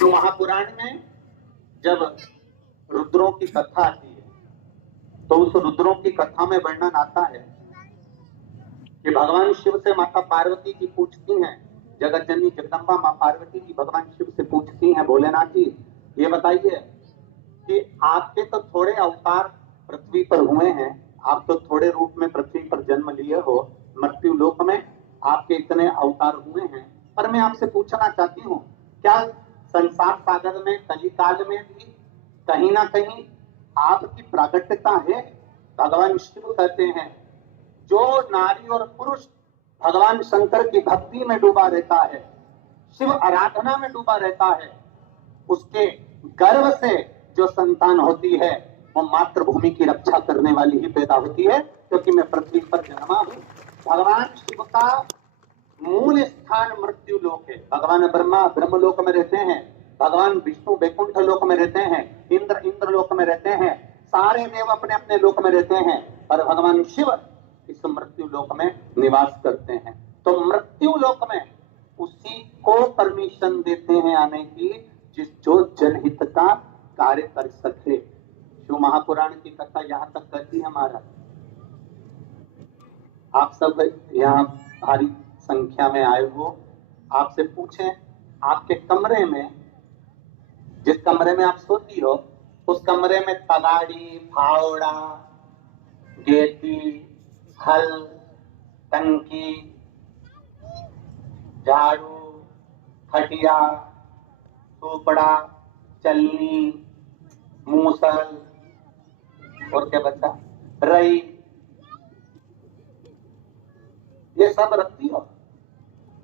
जो महापुराण में जब रुद्रों की कथा आती है तो उस रुद्रों की कथा में वर्णन आता है कि भगवान शिव से माता पार्वती जी पूछती हैं, जगत जननी जगदम्बा मां पार्वती जी भगवान शिव से पूछती हैं, भोलेनाथ जी ये बताइए कि आपके तो थोड़े अवतार पृथ्वी पर हुए हैं, आप तो थोड़े रूप में पृथ्वी पर जन्म लिए हो, मृत्यु लोक में आपके इतने अवतार हुए हैं, पर मैं आपसे पूछना चाहती हूँ क्या संसार सागर में कलिकाल में भी कहीं ना कहीं आपकी प्राकट्यता है? भगवान शिव कहते हैं जो नारी और पुरुष भगवान शंकर की भक्ति में डूबा रहता है, शिव आराधना में डूबा रहता है, उसके गर्भ से जो संतान होती है वो मातृभूमि की रक्षा करने वाली ही पैदा होती है, क्योंकि मैं पृथ्वी पर जन्मा हूं। भगवान शिव का मूल स्थान मृत्यु लोक है। भगवान ब्रह्मा ब्रह्मलोक में रहते हैं, भगवान विष्णु वैकुंठ लोक में रहते हैं, इंद्र लोक में रहते हैं, सारे देव अपने अपने लोक में रहते हैं, और भगवान शिव इस मृत्यु लोक में निवास करते हैं। तो मृत्यु लोक में उसी को परमिशन देते हैं आने की जो जनहित का कार्य कर सके। जो महापुराण की कथा यहाँ तक कहती है महाराज, आप सब यहाँ भारी संख्या में आए हो, आपसे पूछें आपके कमरे में, जिस कमरे में आप सोती हो उस कमरे में तगाड़ी, फावड़ा, गेती, हल, टंकी, झाड़ू, खटिया, सोपड़ा, चलनी, मूसल और क्या बच्चा रई, ये सब रखती हो?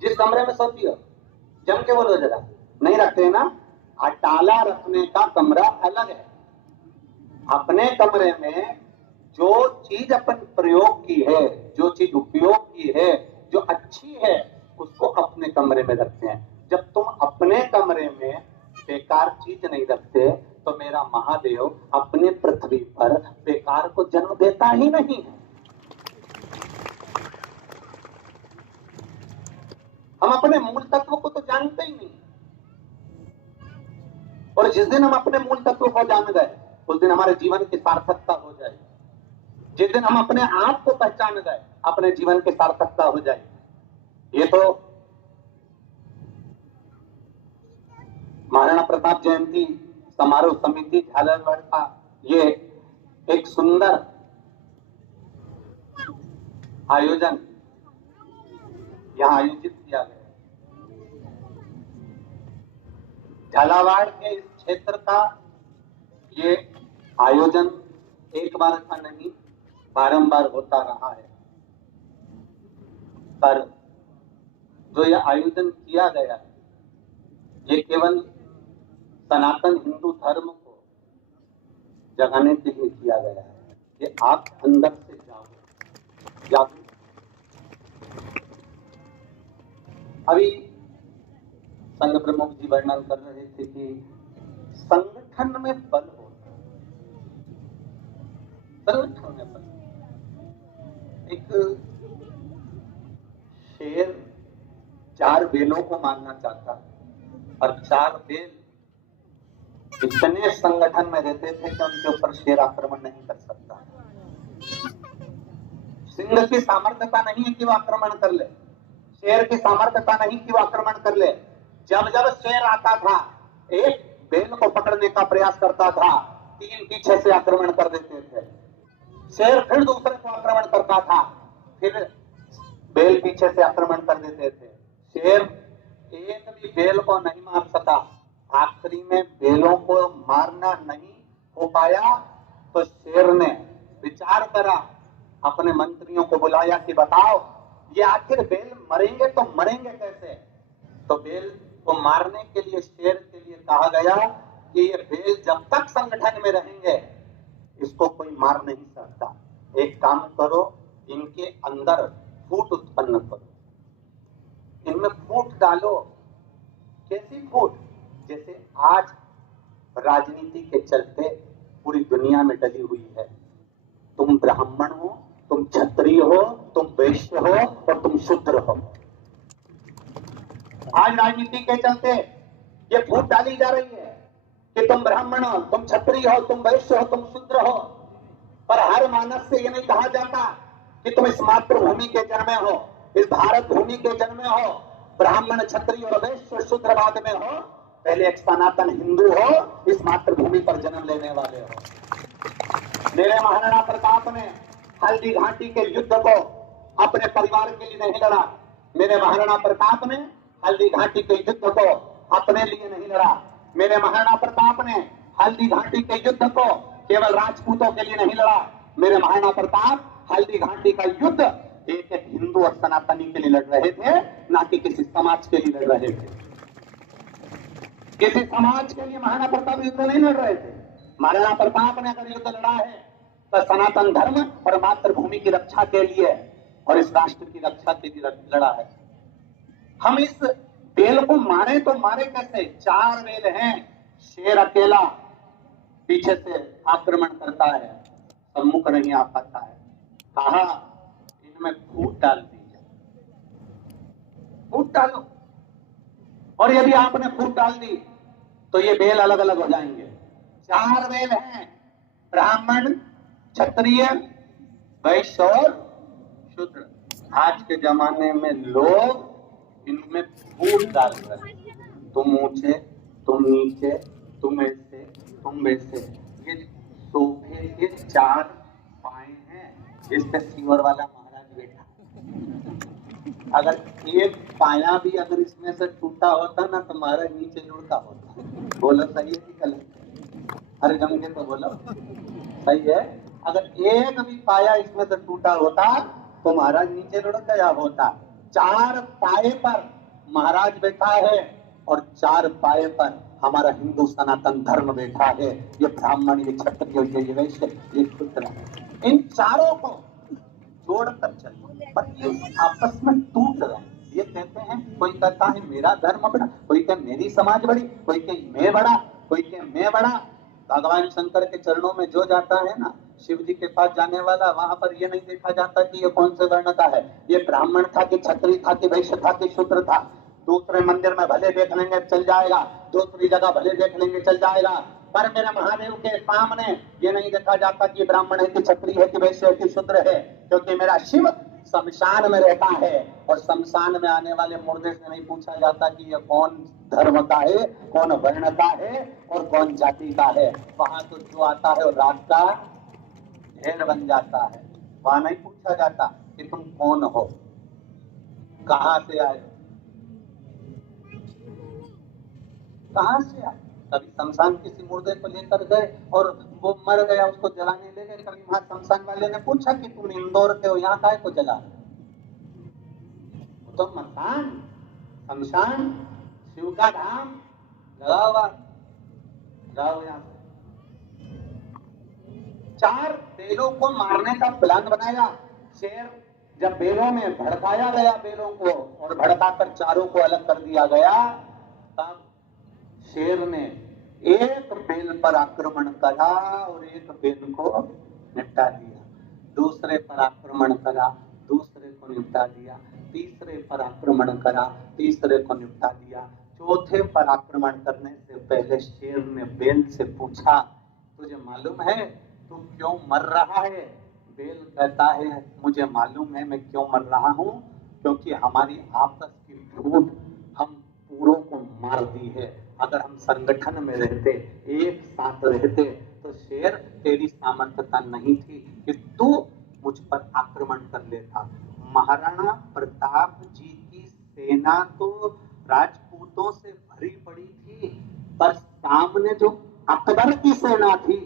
जिस कमरे में सोती हो जम के बोलो जरा, नहीं रखते ना? अटाला रखने का कमरा अलग है। अपने कमरे में जो चीज अपन प्रयोग की है, जो चीज उपयोग की है, जो अच्छी है, उसको अपने कमरे में रखते हैं। जब तुम अपने कमरे में बेकार चीज नहीं रखते तो मेरा महादेव अपने पृथ्वी पर बेकार को जन्म देता ही नहीं है। हम अपने मूल तत्व को तो जानते ही नहीं, और जिस दिन हम अपने मूल तत्व को जान गए उस दिन हमारे जीवन की सार्थकता हो जाए। जिस दिन हम अपने आप को पहचान गए अपने जीवन की सार्थकता हो जाए। ये तो महाराणा प्रताप जयंती समारोह समिति झालावाड़ का ये एक सुंदर आयोजन यहां आयोजित किया गया। झालावाड़ के इस क्षेत्र का ये आयोजन एक बार का नहीं, बारंबार होता रहा है, पर जो यह आयोजन किया गया है ये केवल सनातन हिंदू धर्म को जगाने के लिए किया गया है। ये आप अंदर से जागो। अभी संघ प्रमुख जी वर्णन कर रहे थे कि संगठन में बल होता है, संगठन में बल। एक शेर 4 बेलों को मारना चाहता और 4 बेल इतने संगठन में रहते थे कि उनके ऊपर शेर आक्रमण नहीं कर सकता। सिंह की सामर्थ्यता नहीं है कि वो आक्रमण कर ले, शेर की सामर्थ्यता नहीं कि वो आक्रमण कर ले। जब जब शेर आता था एक बेल को पकड़ने का प्रयास करता था, 3 पीछे से आक्रमण कर देते थे। शेर फिर दूसरे को आक्रमण करता था, फिर बेल पीछे से आक्रमण कर देते थे। शेर एक भी बेल को नहीं मार सका। आखिरी में बेलों को मारना नहीं हो पाया तो शेर ने विचार करा, अपने मंत्रियों को बुलाया कि बताओ ये आखिर बेल मरेंगे तो मरेंगे कैसे? तो बेल को मारने के लिए शेर के लिए कहा गया कि ये बेल जब तक संगठन में रहेंगे इसको कोई मार नहीं सकता। एक काम करो, इनके अंदर फूट उत्पन्न करो, इनमें फूट डालो। कैसी फूट? जैसे आज राजनीति के चलते पूरी दुनिया में डली हुई है। तुम ब्राह्मण हो, तुम क्षत्रिय हो, तुम वैश्य हो और तुम शूद्र हो। आज राजनीति के चलते ये फूट डाली जा रही है कि तुम ब्राह्मण हो, तुम क्षत्रिय हो, तुम वैश्य हो, तुम शूद्र हो। पर हर मानस से ये नहीं कहा जाता कि तुम इस मातृभूमि के जन्मे हो, इस भारत भूमि के जन्मे हो, ब्राह्मण क्षत्रिय और वैश्य शूद्रवाद में हो। पहले एक सनातन हिंदू हो, इस मातृभूमि पर जन्म लेने वाले हो। मेरे महाराणा प्रताप ने हल्दी घाटी के युद्ध को अपने परिवार के लिए नहीं लड़ा। मेरे महाराणा प्रताप ने हल्दी घाटी के युद्ध को अपने लिए नहीं लड़ा। मेरे महाराणा प्रताप ने हल्दी घाटी के युद्ध को केवल राजपूतों के लिए नहीं लड़ा। मेरे महाराणा प्रताप हल्दी घाटी का युद्ध एक एक हिंदू और सनातनी के लिए लड़ रहे थे, ना कि किसी समाज के लिए लड़ रहे थे। किसी समाज के लिए महाराणा प्रताप युद्ध नहीं लड़ रहे थे। महाराणा प्रताप ने अगर युद्ध लड़ा है तो सनातन धर्म और मातृभूमि की रक्षा के लिए और इस राष्ट्र की रक्षा के लिए लड़ा है। हम इस बेल को मारे तो मारे कैसे? 4 बेल हैं, शेर अकेला पीछे से आक्रमण करता है, सम्मुख नहीं आ पाता है। कहा इनमें फूट डाल दीजिए, फूट डालो। और यदि आपने फूट डाल दी तो ये बेल अलग अलग हो जाएंगे। 4 बेल हैं, ब्राह्मण, क्षत्रिय, वैश्य और शूद्र। आज के जमाने में लोग इनमें फूट डाल रहे हैं। तुम ऊंचे, तुम नीचे, तुम ऐसे, तुम वैसे। ये सोफे के 4 पाए हैं, जिस पे सीवर वाला महाराज बैठा। अगर एक पाया भी अगर इसमें से टूटा होता ना तो महाराज नीचे लुढ़का होता। बोलो सही है कि गलत? हर जम के तो बोलो सही है। अगर एक भी पाया इसमें से टूटा होता तो महाराज नीचे लुढ़क गया होता। 4 पाए पर महाराज बैठा है और 4 पाए पर हमारा हिंदू सनातन धर्म बैठा है। ये ब्राह्मण, ये क्षत्रिय, ये वैश्य, ये शूद्र। इन चारों को जोड़कर चलिए, पर ये आपस में टूट रहे हैं। ये कहते हैं, कोई कहता है मेरा धर्म बड़ा, कोई कहे मेरी समाज बड़ी, कोई कहे मैं बड़ा, कोई कहे मैं बड़ा। भगवान शंकर के चरणों में जो जाता है ना, शिव जी के पास जाने वाला, वहां पर ये नहीं देखा जाता कि ये कौन से वर्ण का है, ये ब्राह्मण था कि क्षत्रिय था कि वैश्य था कि शूद्र था। दूसरे मंदिर में भले देख लेंगे चल जाएगा, दूसरी जगह भले देख लेंगे चल जाएगा, पर मेरे महादेव के सामने ये नहीं देखा जाता कि ब्राह्मण है कि क्षत्रिय है कि वैश्य है कि शूद्र है। क्योंकि मेरा शिव शमशान में रहता है और शमशान में आने वाले मुर्दे से नहीं पूछा जाता कि ये कौन धर्म का है, कौन वर्ण का है और कौन जाति का है। वहां तो जो आता है वो रात का ढेर बन जाता है। वहां नहीं पूछा जाता कि तुम कौन हो, कहां से आए, कहां से आए। कभी शमशान किसी मुर्दे को लेकर गए और वो मर गया, उसको जलाने ले गए। कभी वहां शमशान वाले ने पूछा कि तुम इंदौर के हो, यहाँ काहे को जला रहे? तो मकान, शमशान, शिव का धाम लगा हुआ, जाओ यहाँ। 4 बेलों को मारने का प्लान बनाया। शेर जब बेलों में भड़काया गया, बेलों को और भड़काकर चारों को अलग कर दिया गया, तब शेर ने एक बेल पर आक्रमण करा और एक बेल को निपटा दिया। दूसरे पर आक्रमण करा, दूसरे को निपटा दिया। तीसरे पर आक्रमण करा, तीसरे को निपटा दिया। चौथे पर आक्रमण करने से पहले शेर ने बेल से पूछा, तुझे मालूम है तू क्यों मर रहा है? बेल कहता है, मुझे मालूम है मैं क्यों मर रहा हूँ, क्योंकि हमारी आपस की फूट हम पूरों को मार दी है। अगर हम संगठन में रहते, एक साथ रहते, तो शेर तेरी सामर्थ्यता नहीं थी कि तू मुझ पर आक्रमण कर लेता। महाराणा प्रताप जी की सेना तो राजपूतों से भरी पड़ी थी, पर सामने जो अकबर की सेना थी,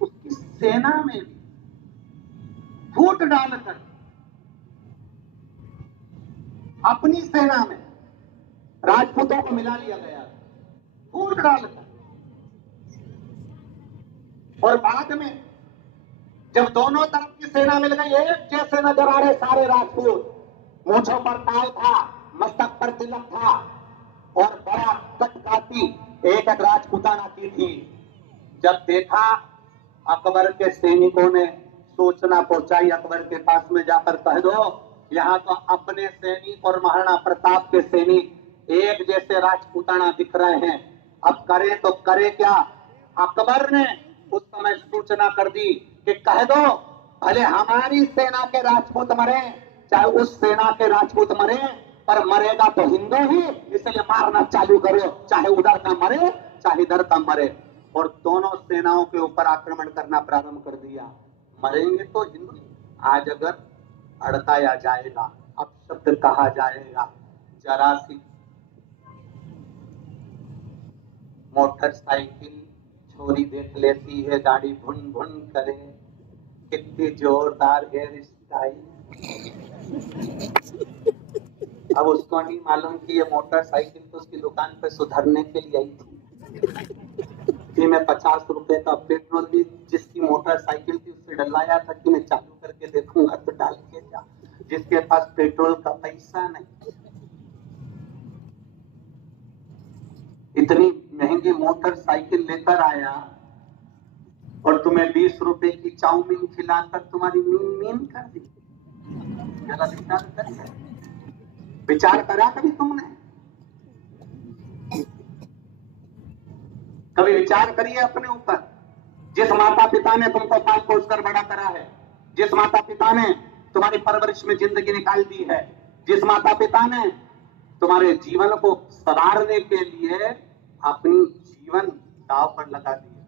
उसकी सेना में भी फूट डालकर अपनी सेना में राजपूतों को मिला लिया गया, फूट डालकर। और बाद में जब दोनों तरफ की सेना मिल गई, एक जैसे नजर आ रहे सारे राजपूत। मूंछों पर ताल था, मस्तक पर तिलक था और बड़ा कटकाती एक राजपूताना की थी। जब देखा, अकबर के सैनिकों ने सूचना पहुंचाई, अकबर के पास में जाकर कह दो यहाँ तो अपने सैनिक और महाराणा प्रताप के सैनिक एक जैसे राजपूताना दिख रहे हैं। अब करे तो करे क्या? अकबर ने उस समय सूचना कर दी कि कह दो भले हमारी सेना के राजपूत मरे, चाहे उस सेना के राजपूत मरे, पर मरेगा तो हिंदू ही, इसलिए मारना चालू करो, चाहे उधर का मरे चाहे इधर का मरे। और दोनों सेनाओं के ऊपर आक्रमण करना प्रारंभ कर दिया। मरेंगे तो हिंदू। आज अगर अड़काया जाएगा, अब शब्द कहा जाएगा, जरा सी मोटरसाइकिल छोरी देख लेती है, गाड़ी भुन भुन करे, कितनी जोरदार हेयर स्टाइल। अब उसको नहीं मालूम कि ये मोटरसाइकिल तो उसकी दुकान पे सुधरने के लिए आई थी कि मैं 50 रुपए का पेट्रोल भी जिसकी मोटरसाइकिल थी उससे डलवाया था कि मैं चालू करके देखूंगा तो डाल के जा, जिसके पास पेट्रोल का पैसा नहीं। इतनी महंगी मोटरसाइकिल लेकर आया और तुम्हें 20 रुपए की चाउमीन खिलाकर तुम्हारी नींद नींद कर दी। जरा विचार करिए, विचार करा कभी तुमने? कभी विचार करिए अपने ऊपर। जिस माता पिता ने तुमको पाल पोस कर बड़ा करा है, जिस माता पिता ने तुम्हारी परवरिश में जिंदगी निकाल दी है, जिस माता पिता ने तुम्हारे जीवन को संवारने के लिए अपनी जीवन दांव पर लगा दी है,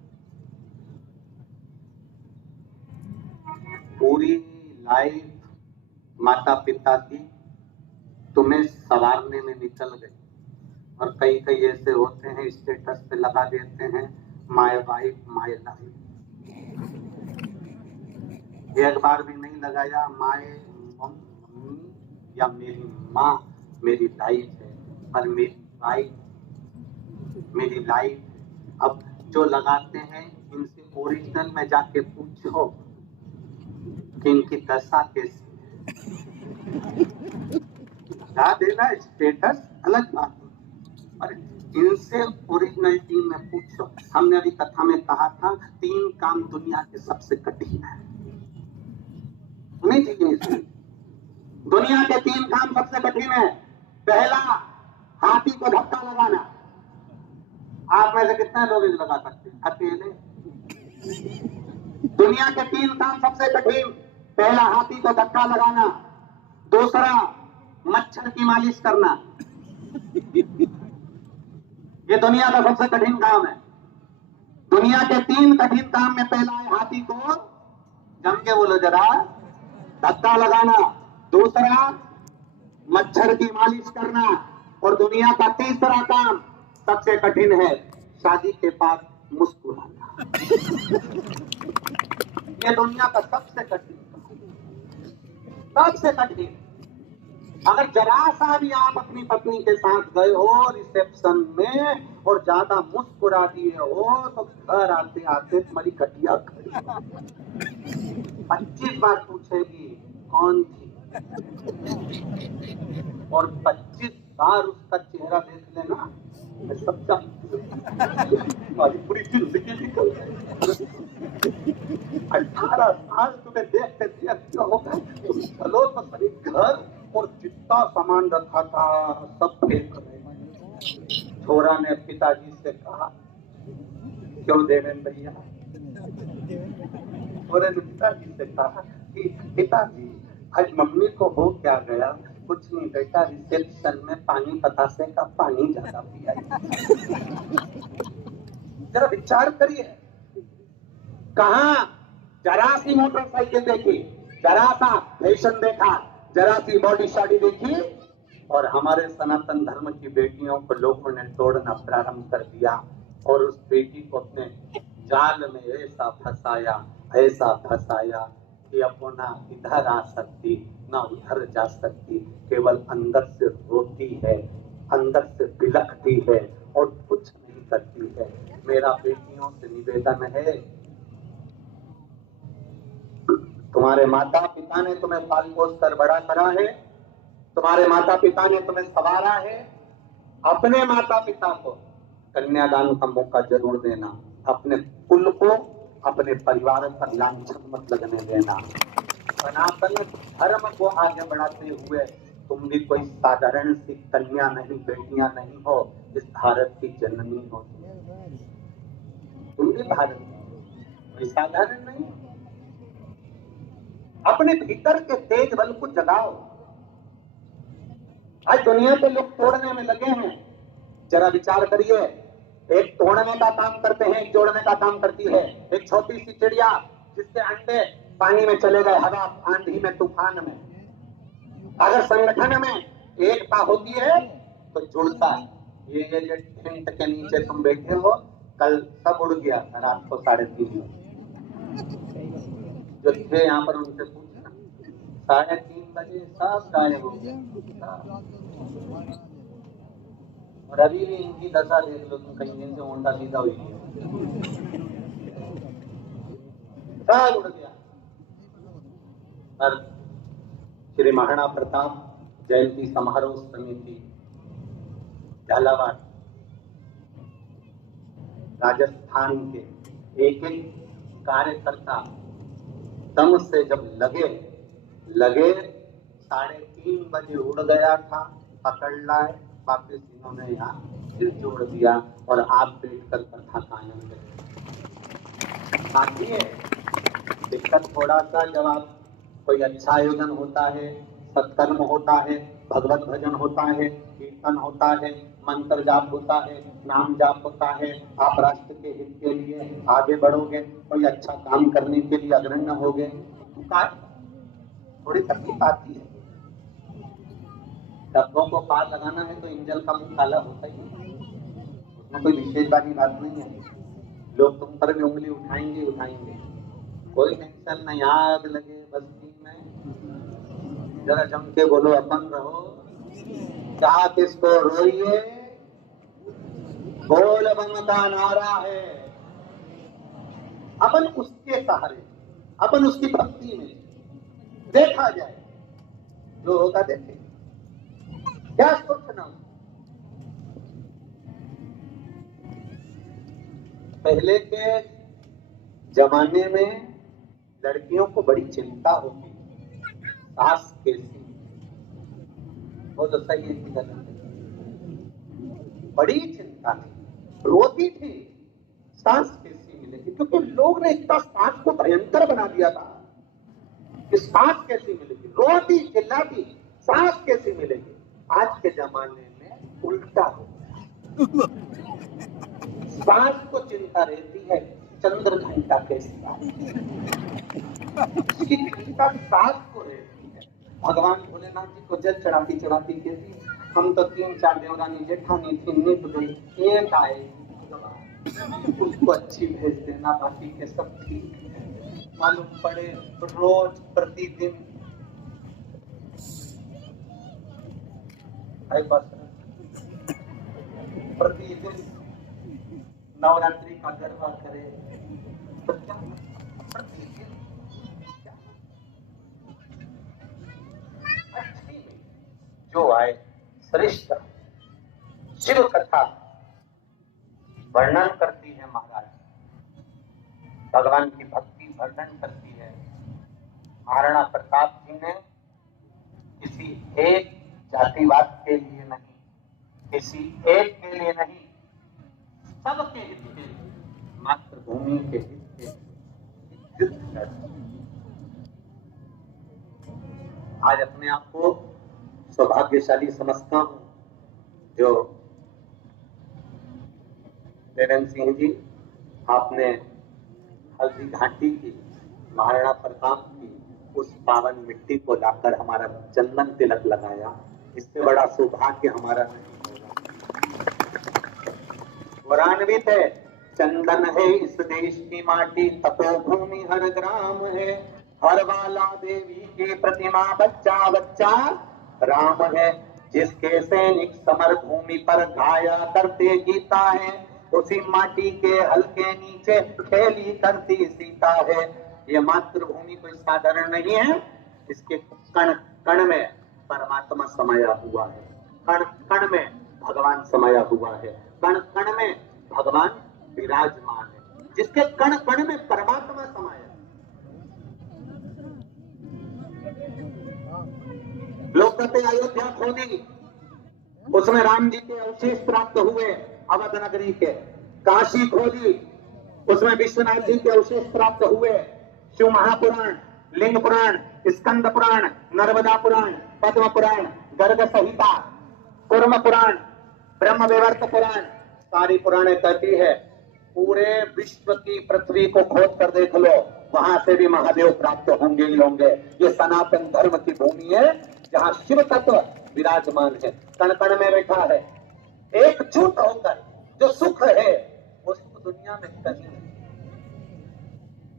पूरी लाइफ माता पिता की तुम्हें संवारने में निकल गई। और कई कई ऐसे होते हैं स्टेटस पे लगा देते हैं माय वाइफ माय लाइफ। एक बार भी नहीं लगाया माय मम्मी या मेरी माँ मेरी लाइफ है, पर मेरी वाइफ मेरी लाइफ। अब जो लगाते हैं इनसे ओरिजिनल में जाके पूछो कि इनकी दशा कैसी है। लगा देना स्टेटस अलग बात, और इनसे ओरिजिनलिटी में पूछो। हमने अभी कथा में कहा था 3 काम दुनिया के सबसे कठिन है। सुनी थी कि नहीं? दुनिया के 3 काम सबसे कठिन है। पहला, हाथी को धक्का लगाना। आप में से कितने लोग लगा सकते हैं अकेले? दुनिया के 3 काम सबसे कठिन। पहला, हाथी को धक्का लगाना। दूसरा, मच्छर की मालिश करना। ये दुनिया का सबसे कठिन काम है। दुनिया के 3 कठिन काम में पहला है हाथी को, जम के बोलो जरा, धक्का लगाना। दूसरा, मच्छर की मालिश करना। और दुनिया का तीसरा काम सबसे कठिन है, शादी के बाद मुस्कुराना। ये दुनिया का सबसे कठिन काम, सबसे कठिन। अगर जरा सा भी आप अपनी पत्नी के साथ गए हो रिसेप्शन में और ज्यादा मुस्कुरा दिए हो तो घर आते आते तुम्हारी कटिया खड़ी 25 बार पूछेगी कौन थी, और 25 बार उसका चेहरा देख लेना, सबका पूरी जिंदगी निकल गई। 18 साल तुम्हें देखते देखते होगा, तुम चलो तो सही घर और जितना सामान रखा था सब फेंक रहे। छोरा ने पिताजी से कहा, क्यों देवेंद्र भैया? छोरे ने पिताजी से कहा कि पिताजी आज मम्मी को हो क्या गया? कुछ नहीं बेटा, रिसेप्शन में पानी बतासे का पानी ज्यादा पिया। जरा विचार करिए, कहा जरा सी मोटरसाइकिल देखी, जरा सा फैशन देखा, जरा सी बॉडी शाडी देखी, और हमारे सनातन धर्म की बेटियों को लोगों ने तोड़ना प्रारंभ कर दिया। और उस बेटी को अपने जाल में ऐसा फंसाया कि अब वो ना इधर आ सकती ना उधर जा सकती, केवल अंदर से रोती है, अंदर से बिलखती है और कुछ नहीं करती है। मेरा बेटियों से निवेदन है, तुम्हारे माता पिता ने तुम्हें पाल पोस कर बड़ा करा है, तुम्हारे माता पिता ने तुम्हें संवारा है। अपने माता पिता को कन्यादान का मौका जरूर देना। अपने कुल को, अपने परिवार पर लांछन मत लगने देना। सनातन धर्म को आगे बढ़ाते हुए तुम भी कोई साधारण सी कन्या नहीं, बेटियां नहीं हो, इस भारत की जननी हो। तुम भी भारत कोई साधारण नहीं। अपने भीतर के तेज बल को जगाओ। आज दुनिया के लोग तोड़ने में लगे हैं। जरा विचार करिए, एक तोड़ने का काम करते हैं, एक जोड़ने का काम करती है। एक छोटी सी चिड़िया जिसके अंडे पानी में चले गए, हवा आंधी में, तूफान में। अगर संगठन में एकता होती है तो जुड़ता है। ये टेंट के नीचे तुम बैठे हो, कल सब उड़ गया रात को 3:30 जो थे यहाँ पर उनसे पूछना, 3:30 बजे सब गायब हो गया। और अभी भी इनकी दशा देख लो तुम, कहीं दिन से उल्टा सीधा हुई है, सब उड़ गया। और श्री महाराणा प्रताप जयंती समारोह समिति झालावाड़ राजस्थान के एक एक कार्यकर्ता दम से जब लगे 3:30 बजे उड़ गया था, पकड़ लाए, वापिस इन्होंने यहाँ फिर जोड़ दिया और आप बैठकर कथा का आनंद लें। बाकी है दिक्कत थोड़ा सा, जब आप कोई अच्छा आयोजन होता है, सत्कर्म होता है, भगवत भजन होता है, कीर्तन होता है, मंत्र जाप होता है, नाम जाप होता है, आप राष्ट्र के हित के लिए आगे बढ़ोगे, कोई अच्छा काम करने के लिए अग्रणी होगे, थोड़ी तकलीफ आती है। डब्बों को पार लगाना है तो इंजन का मुंह काला होता ही है, उसमें कोई विशेष वाली बात नहीं है। लोग तुम पर भी उंगली उठाएंगे, कोई टेंशन नहीं। आग लगे बस्ती में, जरा जम के बोलो अपन रहो, क्या किसको रोइए, बोल बम का नारा है। अपन उसके सहारे, अपन उसकी भक्ति में, देखा जाए जो होगा देखे, क्या सोचना। पहले के जमाने में लड़कियों को बड़ी चिंता होती, सास कैसी, वो तो सही है, बड़ी चिंता थी, रोती थी सास कैसी मिलेगी, क्योंकि लोग ने इतना सास को भयंकर बना दिया था कि सास कैसी मिलेगी, रोती चिल्लाती, सास कैसी मिलेगी। आज के जमाने में उल्टा हो गया, सास को चिंता रहती है चंद्र घंटा कैसी उसकी चिंता सास को रहती है। भगवान भोलेनाथ जी को जल चढ़ाती कहती, हम तो 3-4 देवरानी जेठानी थी, निप गई, एक आएगी उसको अच्छी भेज देना, बाकी के सब ठीक है। मालूम पड़े रोज प्रतिदिन प्रतिदिन नवरात्रि का गरबा करे तो क्या, प्रतिदिन अच्छी में जो आए श्रेष्ठ शिव कथा वर्णन करती है महाराज, भगवान की भक्ति वर्णन करती है। महाराणा प्रताप जी ने किसी एक जातिवाद के लिए नहीं, किसी एक के लिए नहीं, सबके हित के, मातृभूमि के हित के युद्ध लड़ा। आज अपने आप को सौभाग्यशाली समझता हूं जो देवेंद्र सिंह जी, आपने हल्दी घाटी की, महाराणा प्रताप की उस पावन मिट्टी को लाकर हमारा चंदन तिलक लगाया, इससे बड़ा सौभाग्य हमारा नहीं होगा। गौरवान्वित है, चंदन है इस देश की माटी, तपोभूमि हर ग्राम है, हर वाला देवी की प्रतिमा, बच्चा बच्चा राम है। जिसके सैनिक समर भूमि पर गाया करते गीता है, उसी माटी के हल्के नीचे खेली करती सीता है। ये मातृभूमि कोई साधारण नहीं है, इसके कण कण में परमात्मा समाया हुआ है, कण कण में भगवान समाया हुआ है, कण कण में भगवान विराजमान है। जिसके कण कण में परमात्मा समाया, लोग कहते अयोध्या खोदी, उसमें राम जी के अवशेष प्राप्त हुए अवध नगरी के। काशी खोदी, उसमें विश्वनाथ जी के अवशेष प्राप्त हुए। शिव महापुराण, लिंग पुराण, स्कंद पुराण, नर्मदा पुराण, पद्म पुराण, गर्ग संहिता, कूर्म पुराण, ब्रह्म विवर्त पुराण, सारी पुराणे कहती है पूरे विश्व की पृथ्वी को खोद कर देख लो, वहां से भी महादेव प्राप्त होंगे ही होंगे। ये सनातन धर्म की भूमि है जहां शिव तत्व विराजमान है, कण कण में बैठा है। एकजुट होकर जो सुख है वो सुख दुनिया में कहीं नहीं,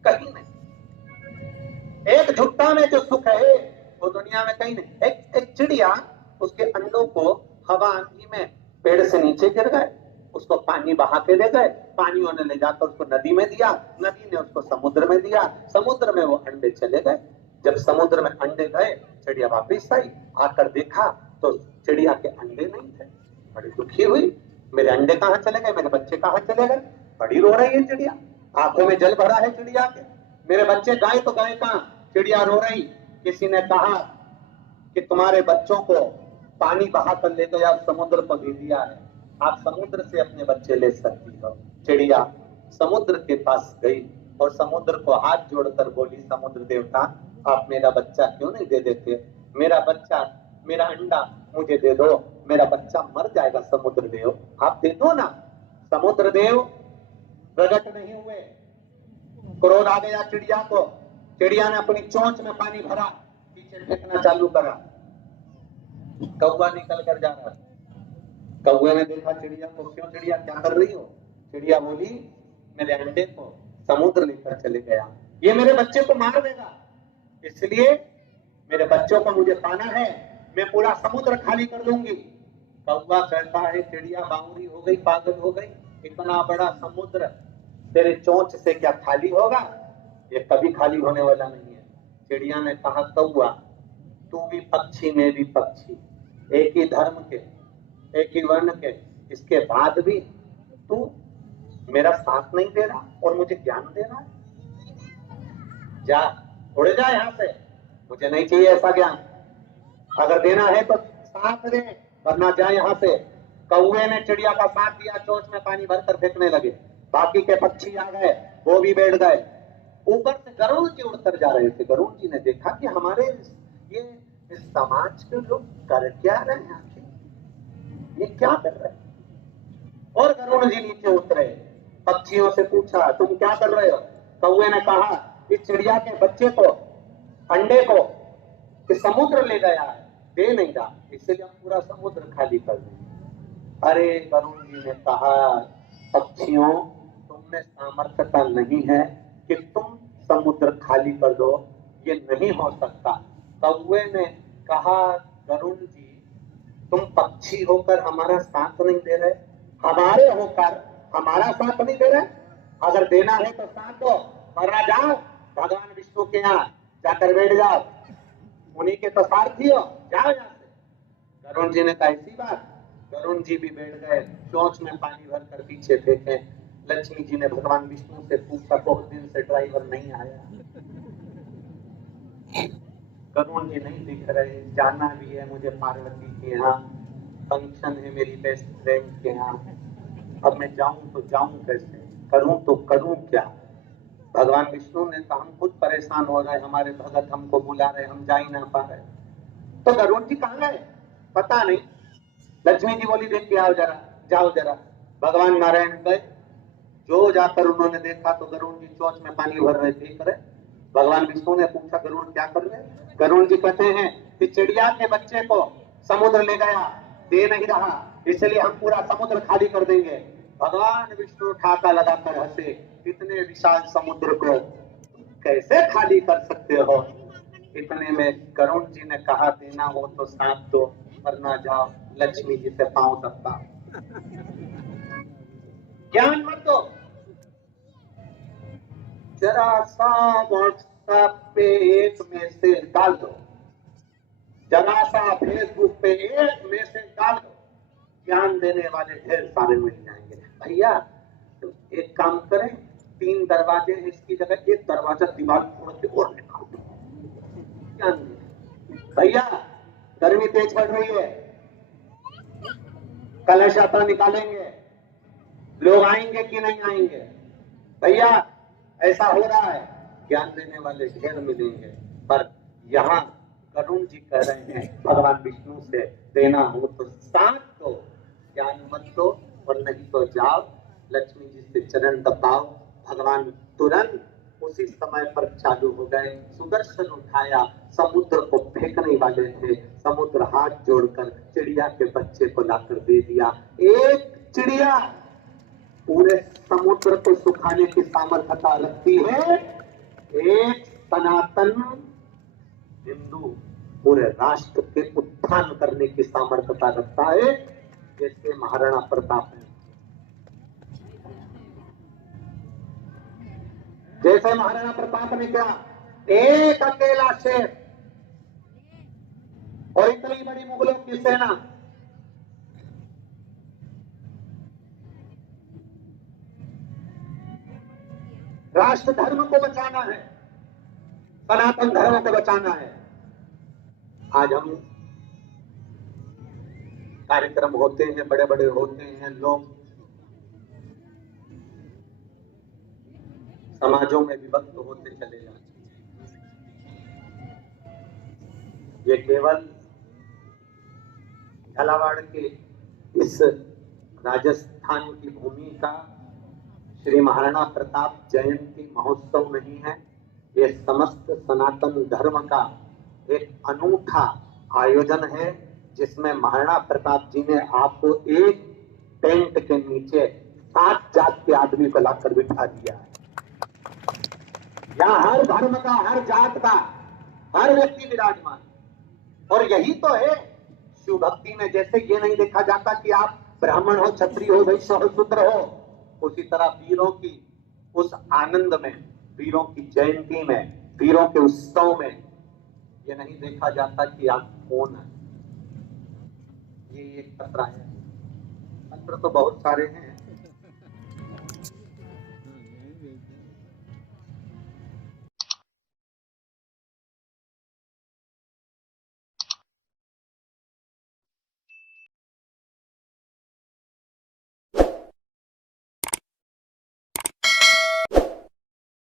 कहीं नहीं। एकजुटता में जो सुख है वो दुनिया में कहीं नहीं। एक चिड़िया, उसके अंडों को हवा आंधी में पेड़ से नीचे गिर गए, उसको पानी बहा के दे गए, पानियों ने ले जाकर उसको नदी में दिया, नदी ने उसको समुद्र में दिया, समुद्र में वो अंडे चले गए। जब समुद्र में अंडे गए, चिड़िया वापिस आई, आकर देखा तो चिड़िया के अंडे नहीं थे। बड़ी दुखी हुई, मेरे अंडे कहाँ चले गए, मेरे बच्चे कहाँ चले गए। बड़ी रो रही है चिड़िया, आंखों में जल भरा है चिड़िया के। मेरे बच्चे गाय तो गाय कहाँ, चिड़िया रो रही। किसी ने कहा कि तुम्हारे बच्चों को पानी बहा कर ले गया, समुद्र को दे दिया है, आप समुद्र से अपने बच्चे ले सकती हो। चिड़िया समुद्र के पास गई और समुद्र को हाथ जोड़कर बोली, समुद्र देवता आप मेरा बच्चा क्यों नहीं दे देते, मेरा बच्चा, मेरा अंडा मुझे दे दो, मेरा बच्चा मर जाएगा, समुद्र देव आप दे दो ना। समुद्र देव प्रकट नहीं हुए, क्रोध आ गया चिड़िया को। चिड़िया ने अपनी चोंच में पानी भरा, पीछे फेंकना चालू करा, कौवा निकल कर जा रहा। कौवे ने देखा चिड़िया को, क्यों चिड़िया क्या कर रही हो। चिड़िया बोली मेरे अंडे को समुद्र लेकर चले गया, ये मेरे बच्चे को मार देगा, इसलिए मेरे बच्चों को मुझे पाना है, मैं पूरा समुद्र खाली कर दूंगी। कौवा कहता है चिड़िया बावरी हो गई, पागल हो गई, इतना बड़ा समुद्र तेरे चोंच से क्या खाली होगा, ये कभी खाली होने वाला नहीं है। चिड़िया ने कहा कौवा तू भी पक्षी, मैं भी पक्षी, एक ही धर्म के, एक ही वर्ण के, इसके बाद भी तू मेरा साथ नहीं दे रहा और मुझे ज्ञान दे रहा है। जा उड़ जा यहाँ से, मुझे नहीं चाहिए ऐसा ज्ञान, अगर देना है तो साथ दे वरना जा यहाँ से। कौवे ने चिड़िया का साथ दिया, चोंच में पानी भरकर फेंकने लगे, बाकी के पक्षी आ गए, वो भी बैठ गए। ऊपर से गरुड़ जी उड़कर जा रहे थे। गरुड़ जी ने देखा कि हमारे ये इस समाज के लोग कर क्या रहे हैं, ये क्या कर रहे हैं। और गरुड़ जी नीचे उतरे, पक्षियों से पूछा तुम क्या कर रहे हो। कौवे ने कहा इस चिड़िया के बच्चे को, अंडे को कि समुद्र ले गया है, दे नहीं रहा, इसलिए हम पूरा समुद्र खाली कर देंगे। अरे गरुड़ जी ने कहा पक्षियों तुमने सामर्थ्यता नहीं है कि तुम समुद्र खाली कर दो, ये नहीं हो सकता। कौवे ने कहा गरुड़ जी तुम पक्षी होकर हमारा साथ नहीं दे रहे, हमारे होकर हमारा साथ नहीं दे रहे, अगर देना है तो साथ दो, वरना जाओ भगवान विष्णु के यहाँ जाकर बैठ जाओ, उन्हीं के तो सारथी हो, जाओ यहाँ से। गरुड़ जी ने कहा ऐसी बात। गरुड़ जी भी बैठ गए, चोंच में पानी भरकर पीछे फेंके। लक्ष्मी जी ने भगवान विष्णु से पूछा बहुत दिन से ड्राइवर नहीं आया, गरुड़ जी नहीं दिख रहे, जाना भी है मुझे पार्वती के यहाँ, फंक्शन है मेरी बेस्ट फ्रेंड के यहाँ, अब मैं जाऊं तो जाऊं कैसे, करूं तो करूं क्या। भगवान विष्णु ने कहा हम खुद परेशान हो रहे, हमारे भगत हमको बुला रहे, हम जा ही ना पा रहे। तो गरुड़ जी कहाँ गए पता नहीं। लक्ष्मी जी बोली देख के आओ जरा, जाओ जरा। भगवान नारायण गए, जो जाकर उन्होंने देखा तो गरुड़ जी चोंच में पानी भर रहे थे। करे भगवान विष्णु ने पूछा गरुड़ क्या कर रहे। गरुड़ जी कहते हैं कि चिड़िया के बच्चे को समुद्र ले गया, दे नहीं रहा, इसलिए हम पूरा समुद्र खाली कर देंगे। भगवान विष्णु ठाका लगाकर हंसे, इतने विशाल समुद्र को कैसे खाली कर सकते हो। इतने में गरुड़ जी ने कहा देना हो तो साथ दो, वरना जाओ लक्ष्मी जी से पांव दबा, ज्ञान मत दो। जरा सा व्हाट्सएप पे एक मैसेज डाल दो, जरा सा फेसबुक पे एक मैसेज डाल दो, ज्ञान देने वाले ढेर सारे मिल जाएंगे। भैया तो एक काम करें, 3 दरवाजे हैं, इसकी जगह एक दरवाजा दीवार तोड़ के और निकाल दो, ज्ञान दे। भैया गर्मी तेज पड़ रही है, कलश यात्रा निकालेंगे, लोग आएंगे कि नहीं आएंगे? भैया ऐसा हो रहा है, ज्ञान देने वाले ढेर मिलेंगे, पर यहाँ करुण जी कह रहे हैं भगवान विष्णु से देना हो तो साथ दो, ज्ञान मत दो, और नहीं तो जाओ लक्ष्मी जी से चरण दबाओ। भगवान तुरंत उसी समय पर चालू हो गए, सुदर्शन उठाया, समुद्र को फेंकने वाले थे, समुद्र हाथ जोड़कर चिड़िया के बच्चे को लाकर दे दिया। एक चिड़िया पूरे समुद्र को सुखाने की सामर्थ्यता रखती है, एक सनातन हिंदू पूरे राष्ट्र के उत्थान करने की सामर्थ्यता रखता है, जैसे महाराणा प्रताप है। जैसे महाराणा प्रताप ने क्या, एक अकेला शेर और इतनी बड़ी मुगलों की सेना, राष्ट्र धर्म को बचाना है, सनातन धर्म को बचाना है। आज हम कार्यक्रम होते हैं, बड़े बड़े होते हैं, लोग समाजों में विभक्त होते चले जाते हैं। ये केवल झालावाड़ के इस राजस्थान की भूमि का श्री महाराणा प्रताप जयंती महोत्सव नहीं है, ये समस्त सनातन धर्म का एक अनूठा आयोजन है, जिसमें महाराणा प्रताप जी ने आपको एक टेंट के नीचे 7 जात के आदमी को लाकर बिठा दिया है। यहाँ हर धर्म का, हर जात का, हर व्यक्ति विराजमान, और यही तो है शिव भक्ति में। जैसे ये नहीं देखा जाता कि आप ब्राह्मण हो, क्षत्रिय हो, वैश्य हो, शूद्र हो, उसी तरह वीरों की उस आनंद में, वीरों की जयंती में, वीरों के उत्सव में ये नहीं देखा जाता कि आप कौन है। ये एक खतरा है। मंत्र तो बहुत सारे हैं,